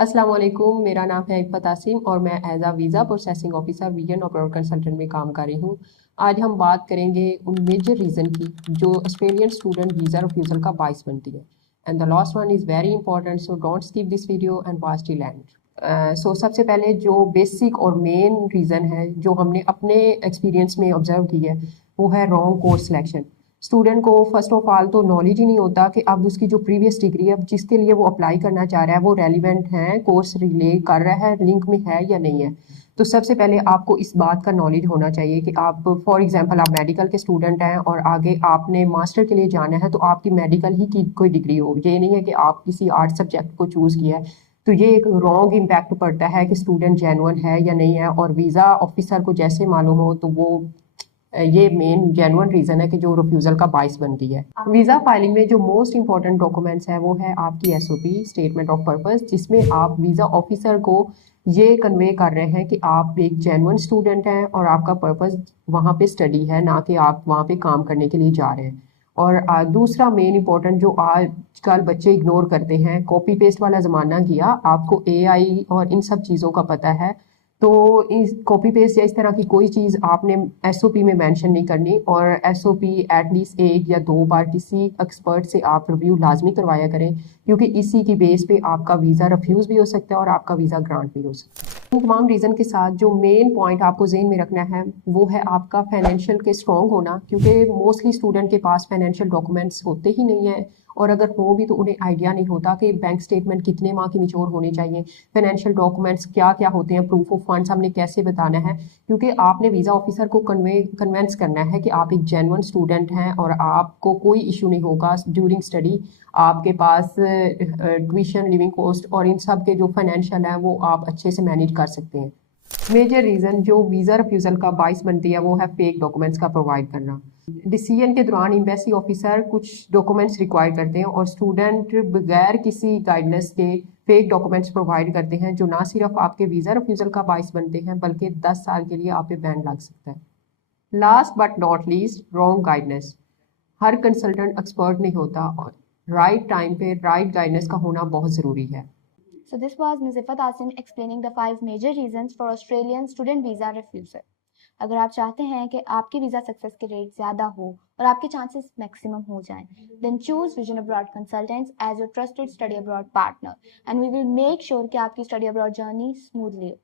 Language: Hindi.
अस्सलाम वालेकुम, मेरा नाम है इफ़त आसिम और मैं as a visa processing officer vision abroad consultant में काम कर रही हूँ। आज हम बात करेंगे उन मेजर रीज़न की जो ऑस्ट्रेलियन स्टूडेंट वीज़ा रिफ्यूज़ल का बाइस बनती है। And the last one is very important, so don't skip this video and watch till end. So सबसे पहले जो बेसिक और मेन रीज़न है जो हमने अपने एक्सपीरियंस में ऑब्जर्व की है वो है रॉन्ग कोर्स सिलेक्शन। स्टूडेंट को फर्स्ट ऑफ ऑल तो नॉलेज ही नहीं होता कि अब उसकी जो प्रीवियस डिग्री है जिसके लिए वो अप्लाई करना चाह रहा है वो रेलिवेंट है, कोर्स रिले कर रहा है, लिंक में है या नहीं है। तो सबसे पहले आपको इस बात का नॉलेज होना चाहिए कि आप फॉर एग्जांपल आप मेडिकल के स्टूडेंट हैं और आगे आपने मास्टर के लिए जाना है तो आपकी मेडिकल ही की कोई डिग्री हो, ये नहीं है कि आप किसी आर्ट सब्जेक्ट को चूज़ किया है। तो ये एक रॉन्ग इम्पैक्ट पड़ता है कि स्टूडेंट जेन्युइन है या नहीं है, और वीज़ा ऑफिसर को जैसे मालूम हो तो वो ये मेन जेन्युइन रीजन है कि जो रिफ्यूजल का बाइस बनती है। वीजा फाइलिंग में जो मोस्ट इंपॉर्टेंट डॉक्यूमेंट्स है वो है आपकी एसओपी, स्टेटमेंट ऑफ पर्पस, जिसमें आप वीजा ऑफिसर को ये कन्वे कर रहे हैं कि आप एक जेन्युइन स्टूडेंट हैं और आपका पर्पस वहाँ पे स्टडी है, ना कि आप वहाँ पे काम करने के लिए जा रहे हैं। और दूसरा मेन इंपॉर्टेंट जो आजकल बच्चे इग्नोर करते हैं, कॉपी पेस्ट वाला ज़माना गया, आपको एआई और इन सब चीज़ों का पता है। तो इस कॉपी पेस्ट या इस तरह की कोई चीज़ आपने एसओपी में मेंशन नहीं करनी, और एसओपी एटलीस्ट एक या दो बार किसी एक्सपर्ट से आप रिव्यू लाजमी करवाया करें, क्योंकि इसी की बेस पे आपका वीज़ा रिफ्यूज़ भी हो सकता है और आपका वीज़ा ग्रांट भी हो सकता है। इन तमाम रीज़न के साथ जो मेन पॉइंट आपको जेहन में रखना है वो है आपका फाइनेंशियल के स्ट्रॉन्ग होना, क्योंकि मोस्टली स्टूडेंट के पास फाइनेंशियल डॉक्यूमेंट्स होते ही नहीं है, और अगर हो भी तो उन्हें आइडिया नहीं होता कि बैंक स्टेटमेंट कितने माह की मिच्योर होनी चाहिए, फाइनेंशियल डॉक्यूमेंट्स क्या क्या होते हैं, प्रूफ ऑफ फंड्स हमने कैसे बताना है। क्योंकि आपने वीज़ा ऑफिसर को कन्वेंस करना है कि आप एक जेन्युइन स्टूडेंट हैं और आपको कोई इशू नहीं होगा ड्यूरिंग स्टडी। आपके पास ट्यूशन, लिविंग कॉस्ट और इन सब के जो फाइनेंशियल है वो आप अच्छे से मैनेज कर सकते हैं। मेजर रीजन जो वीजा रिफ्यूजल का बाइस बनती है वो है फेक डॉक्यूमेंट्स का प्रोवाइड करना। डिसीजन के दौरान एम्बेसी ऑफिसर कुछ डॉक्यूमेंट्स रिक्वायर करते हैं और स्टूडेंट बगैर किसी गाइडेंस के फेक डॉक्यूमेंट्स प्रोवाइड करते हैं, जो ना सिर्फ आपके वीजा रिफ्यूजल का बाइस बनते हैं बल्कि 10 साल के लिए आप पे बैन लग सकता है। Last but not least, wrong guidance. Her consultant expert नहीं होता और राइट टाइम पे राइट गाइडेंस का होना बहुत ज़रूरी है। So this was Ms. Ifat Asim explaining the 5 major reasons for Australian student visa refusal. अगर आप चाहते हैं कि आपके वीज़ा सक्सेस के रेट ज़्यादा हो और आपके चांसेस मैक्सिमम हो जाएं, then choose Vision Abroad Consultants as your trusted study abroad partner and we will make sure कि आपकी study abroad journey smoothly हो।